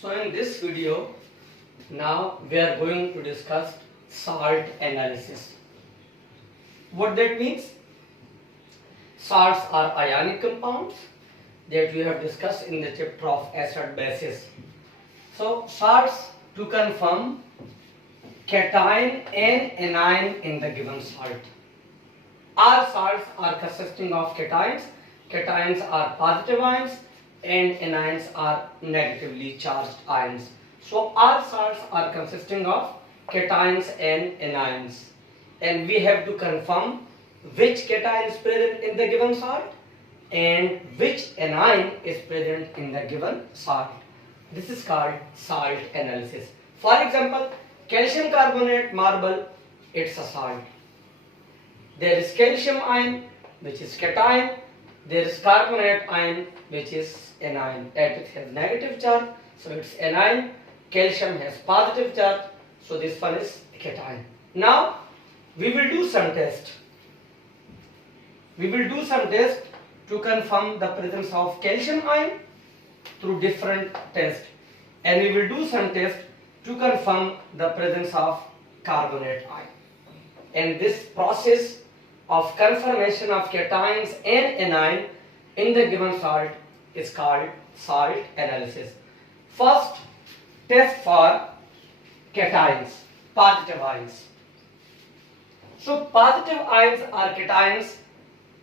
So in this video, now we are going to discuss salt analysis. What that means? Salts are ionic compounds that we have discussed in the chapter of acid bases. So salts, to confirm, cation and anion in the given salt. All salts are consisting of cations. Cations are positive ions and anions are negatively charged ions. So all salts are consisting of cations and anions, and we have to confirm which cation is present in the given salt and which anion is present in the given salt. This is called salt analysis. For example, calcium carbonate marble, it's a salt. There is calcium ion, which is cation. There is carbonate ion, which is anion. It has negative charge, so it's anion. Calcium has positive charge, so this one is cation. Now we will do some test. We will do some test to confirm the presence of calcium ion through different tests, and we will do some test to confirm the presence of carbonate ion. And this process of confirmation of cations and anion in the given salt is called salt analysis. First, test for cations, positive ions. So positive ions or cations,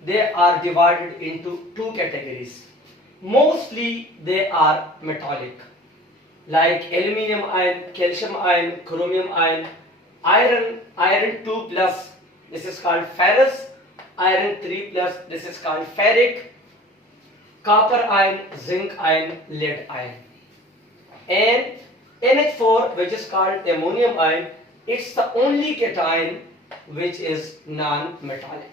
they are divided into two categories. Mostly they are metallic, like aluminium ion, calcium ion, chromium ion, iron 2 plus, this is called ferrous, iron 3 plus, this is called ferric, copper ion, zinc ion, lead ion, and NH4, which is called ammonium ion, it's the only cation which is non-metallic.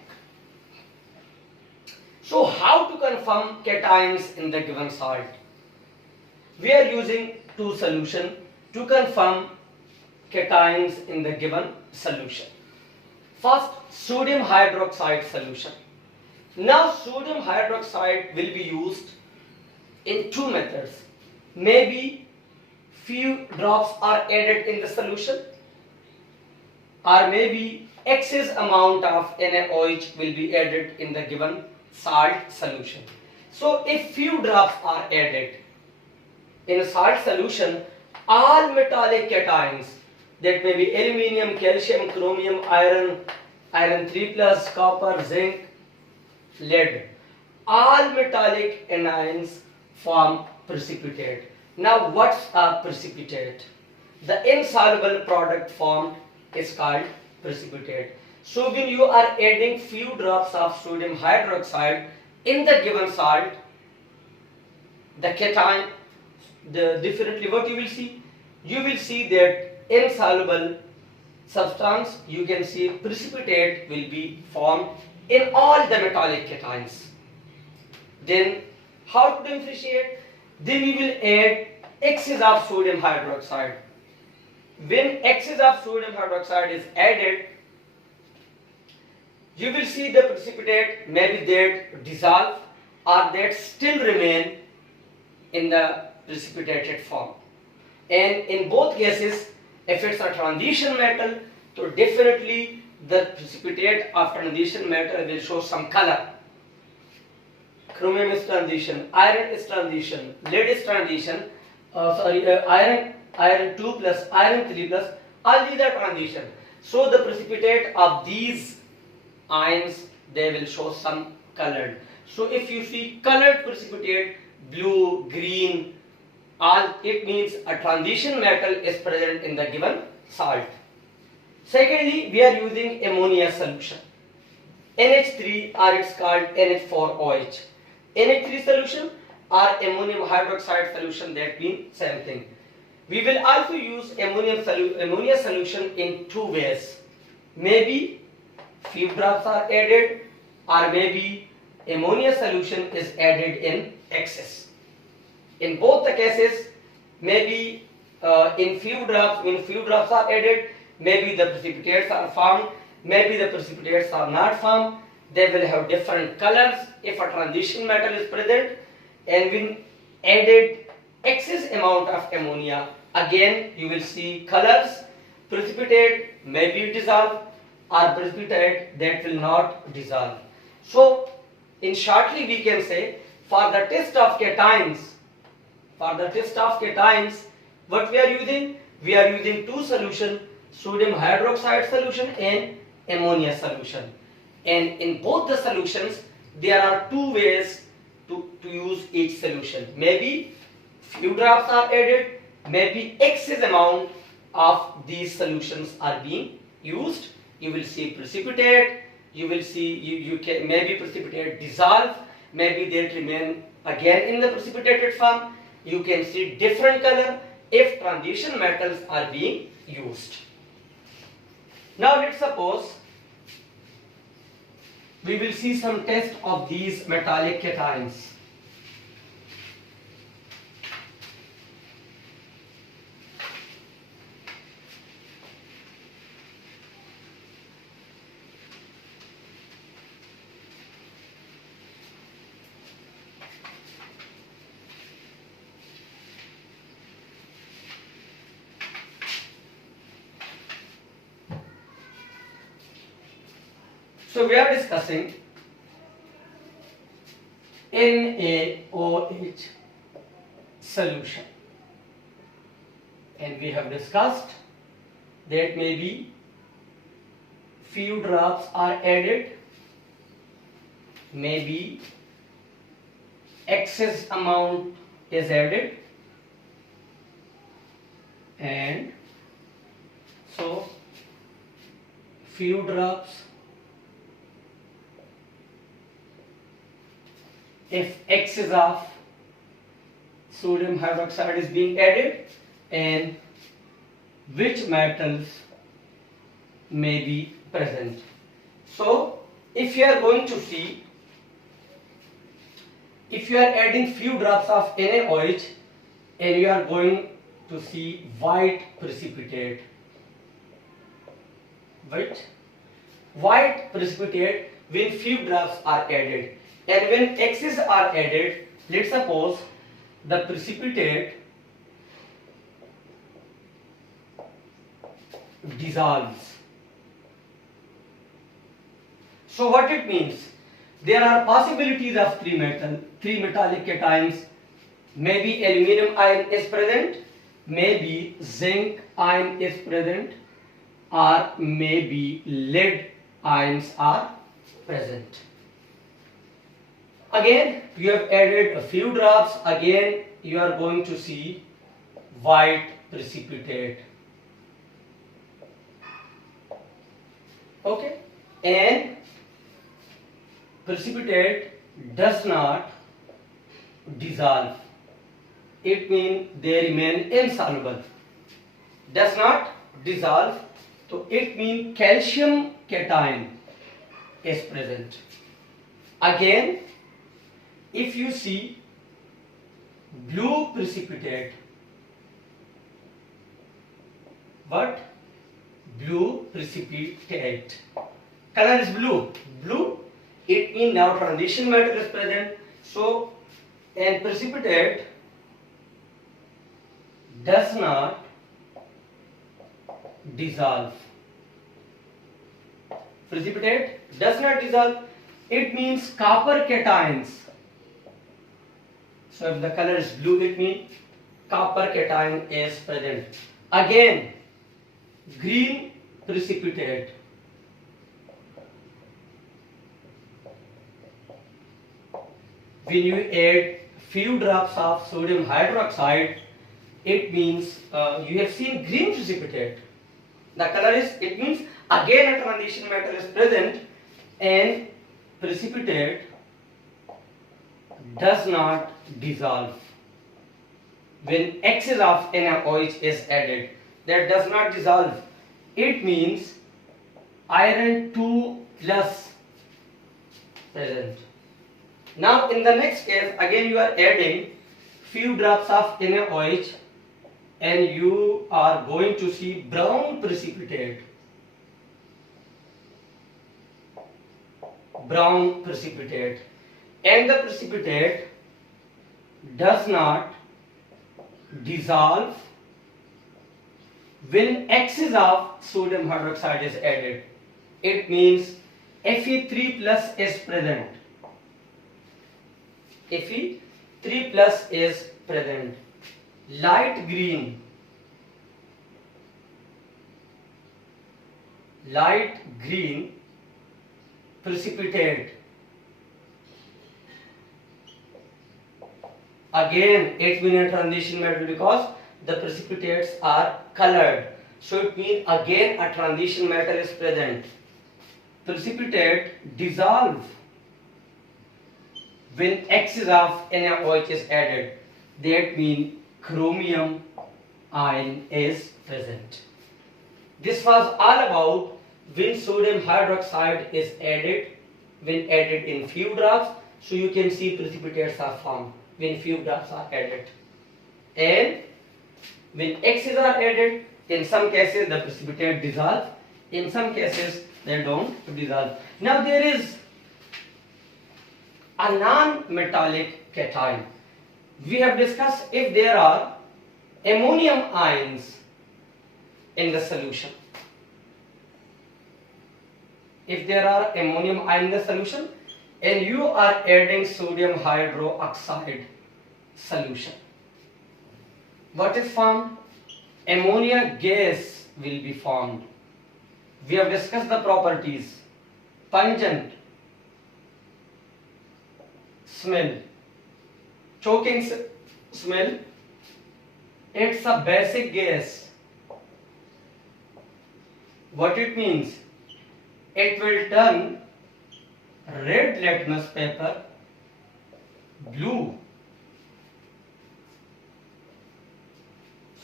So how to confirm cations in the given salt? We are using two solutions to confirm cations in the given solution. First, sodium hydroxide solution. Now sodium hydroxide will be used in two methods. Maybe few drops are added in the solution, or maybe excess amount of NaOH will be added in the given salt solution. So if few drops are added in a salt solution, all metallic cations, that may be aluminium, calcium, chromium, iron 3 plus, copper, zinc, lead, all metallic anions form precipitate. Now what's a precipitate? The insoluble product formed is called precipitate. So when you are adding few drops of sodium hydroxide in the given salt, the cation, differently what you will see? You will see that insoluble substance, you can see precipitate will be formed in all the metallic cations. Then how to differentiate? Then we will add excess of sodium hydroxide. When excess of sodium hydroxide is added, you will see the precipitate maybe that dissolve or that still remain in the precipitated form. And in both cases, if it's a transition metal, so definitely the precipitate of transition metal will show some color. Chromium is transition, iron is transition, lead is transition, iron 2 plus, iron 3 plus, all these are transition. So the precipitate of these ions, they will show some colored. So if you see colored precipitate, blue, green, all, it means a transition metal is present in the given salt. Secondly, we are using ammonia solution, NH3, or it's called NH4OH. NH3 solution or ammonium hydroxide solution, that means same thing. We will also use ammonia solution in two ways. Maybe few drops are added, or maybe ammonia solution is added in excess. In both the cases, maybe when few drops are added, maybe the precipitates are formed, maybe the precipitates are not formed. They will have different colors if a transition metal is present, and when added excess amount of ammonia, again you will see colors. Precipitate may be dissolved or precipitate that will not dissolve. So in shortly we can say, for the test of cations, what we are using? We are using two solution, sodium hydroxide solution and ammonia solution. And in both the solutions, there are two ways to use each solution. Maybe few drops are added, maybe excess amount of these solutions are being used. You will see precipitate, you will see you can maybe precipitate dissolve, maybe they remain again in the precipitated form. You can see different color if transition metals are being used. Now let's suppose we will see some test of these metallic cations. So we are discussing NaOH solution, and we have discussed that maybe few drops are added, maybe excess amount is added, and so few drops if excess of sodium hydroxide is being added, and which metals may be present. So if you are going to see, if you are adding few drops of NaOH and you are going to see white precipitate, white precipitate when few drops are added. And when excess are added, let's suppose the precipitate dissolves. So what it means? There are possibilities of three metallic cations. Maybe aluminum ion is present, maybe zinc ion is present, or maybe lead ions are present. Again, you have added a few drops, again you are going to see white precipitate. Okay, and precipitate does not dissolve. It means they remain insoluble. Does not dissolve, so it means calcium cation is present. Again, if you see blue precipitate, what? Blue precipitate. Color is blue. Blue, it means now transition metal is present. So, and precipitate does not dissolve. Precipitate does not dissolve. It means copper cations. So if the color is blue, it means copper cation is present. Again, green precipitate. When you add few drops of sodium hydroxide, it means you have seen green precipitate. The color is, it means again a transition metal is present, and precipitate does not dissolve when excess of NaOH is added. That does not dissolve. It means iron 2 plus present. Now in the next case, again you are adding few drops of NaOH and you are going to see brown precipitate. Brown precipitate, and the precipitate does not dissolve when excess of sodium hydroxide is added. It means Fe3 plus is present. Fe3 plus is present. Light green precipitate. Again, it means a transition metal because the precipitates are colored. So it means again a transition metal is present. Precipitate dissolve when excess of NaOH is added. That means chromium ion is present. This was all about when sodium hydroxide is added, when added in few drops. So you can see precipitates are formed when few drops are added. And when excess are added, in some cases the precipitate dissolve, in some cases they don't dissolve. Now there is a non-metallic cation. We have discussed if there are ammonium ions in the solution. If there are ammonium ions in the solution and you are adding sodium hydroxide solution, what is formed? Ammonia gas will be formed. We have discussed the properties: pungent smell, choking smell. It's a basic gas. What it means? It will turn red litmus paper blue.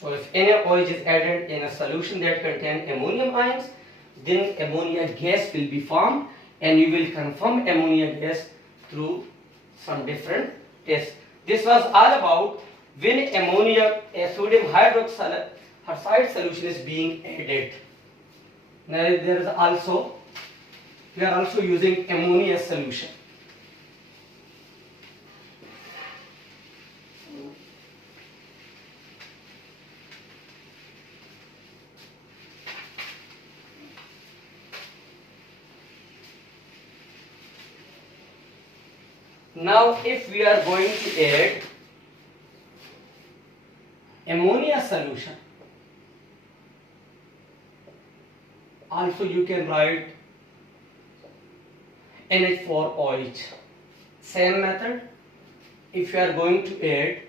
So if NaOH is added in a solution that contains ammonium ions, then ammonia gas will be formed, and you will confirm ammonia gas through some different tests. This was all about when a sodium hydroxide solution is being added. Now there is also, we are also using ammonia solution. Now if we are going to add ammonia solution, also you can write NH4OH. Same method. If you are going to add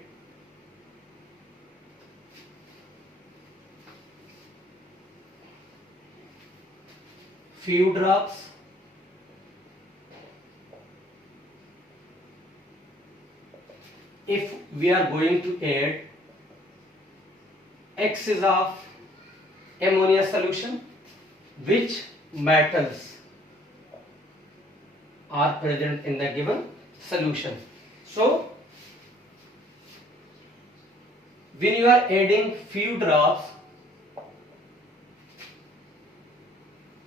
few drops if we are going to add excess of ammonia solution, which metals are present in the given solution. So when you are adding few drops,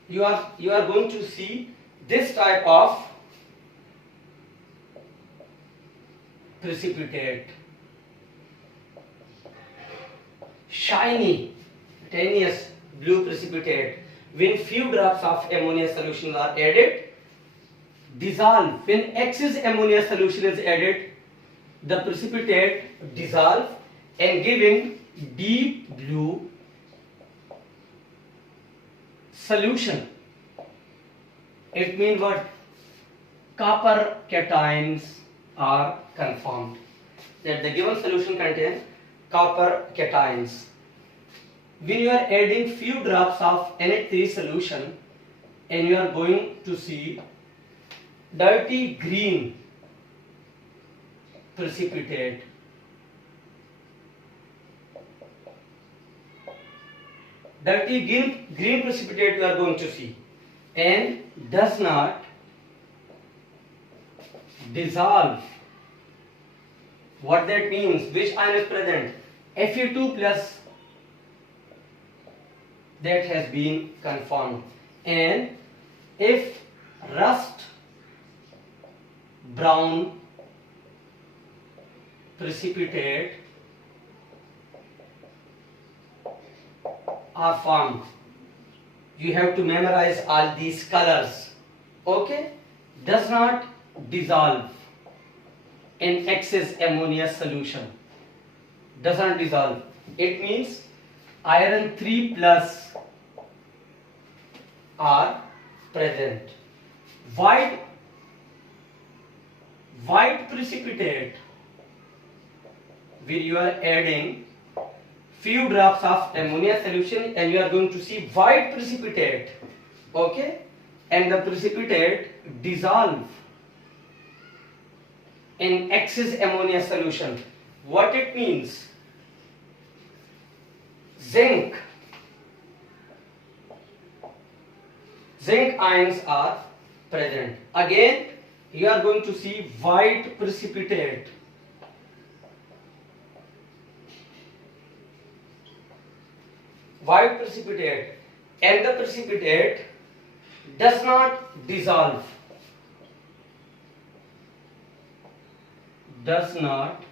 you are going to see this type of precipitate, shiny, tenuous blue precipitate. When few drops of ammonia solution are added, dissolve. When excess ammonia solution is added, the precipitate dissolve and giving deep blue solution. It means what? Copper cations are confirmed, that the given solution contains copper cations. When you are adding few drops of NH3 solution, and you are going to see dirty green precipitate. Dirty green precipitate you are going to see, and does not dissolve. What that means? Which ion is present? Fe2 plus, that has been confirmed. And if rust brown precipitate are formed. You have to memorize all these colors. Okay? Does not dissolve in excess ammonia solution. Does not dissolve. It means iron 3 plus are present. White precipitate, where you are adding few drops of ammonia solution and you are going to see white precipitate. Okay? And the precipitate dissolve in excess ammonia solution. What it means? Zinc ions are present. Again, you are going to see white precipitate. White precipitate, and the precipitate does not dissolve. Does not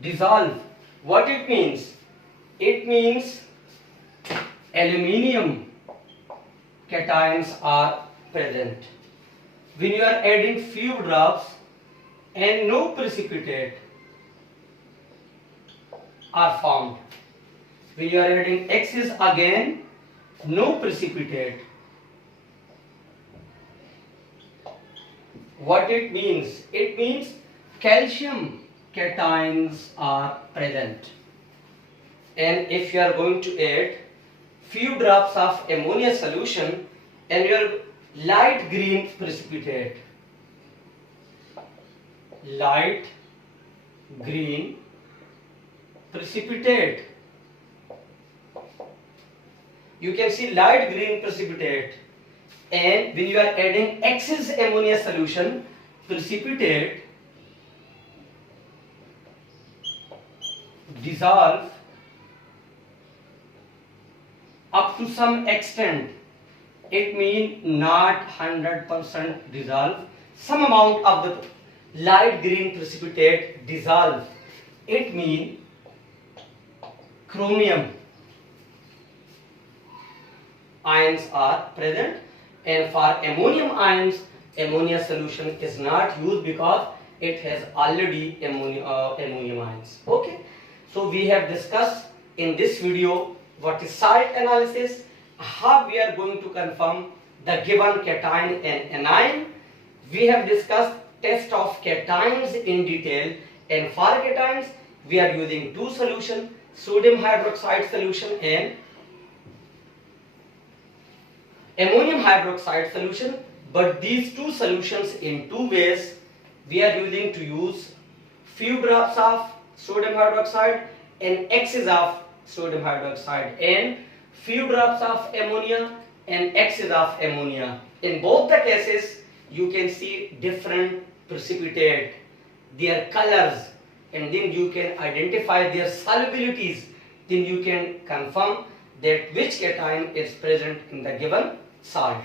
dissolve. What it means? It means aluminium cations are present. When you are adding few drops and no precipitate are formed. When you are adding excess, again no precipitate. What it means? It means calcium cations are present. And if you are going to add few drops of ammonia solution and your light green precipitate, you can see light green precipitate, and when you are adding excess ammonia solution, precipitate dissolve up to some extent. It means not 100% dissolve. Some amount of the light green precipitate dissolve. It means chromium ions are present, and for ammonium ions, ammonia solution is not used because it has already ammonium ions. Okay, so we have discussed in this video what is salt analysis, how we are going to confirm the given cation and anion. We have discussed test of cations in detail, and for cations we are using two solutions, sodium hydroxide solution and ammonium hydroxide solution. But these two solutions in two ways, we are using to use few drops of sodium hydroxide and excess of sodium hydroxide, and few drops of ammonia and excess of ammonia. In both the cases, you can see different precipitate, their colors, and then you can identify their solubilities. Then you can confirm that which cation is present in the given salt.